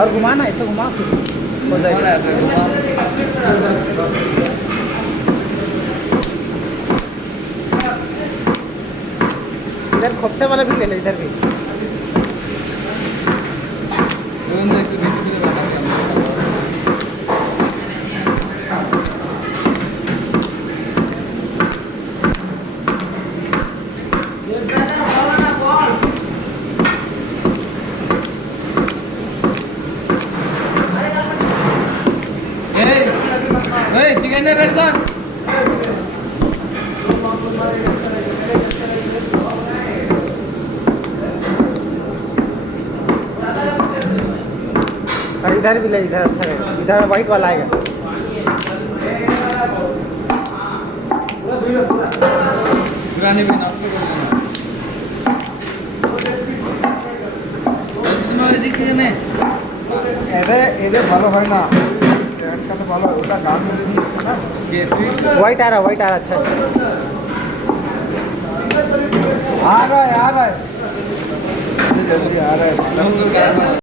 और घुमाना, ऐसे घुमा फिर हो जाएगा। इधर खोपचा वाला भी ले लो, इधर भी। চিকেন বের কর। और इधर भी ले, इधर अच्छा रहेगा, इधर वाइट वाला आएगा। বিরিয়ানি भी नष्ट कर देना দেখতে জানে এদের ভালো হয় না, একটা তো ভালো হয়, ওটা গান বলে দিয়েছে না। वाइट आ रहा है, अच्छा है। आ रहा है जल्दी आ रहा है।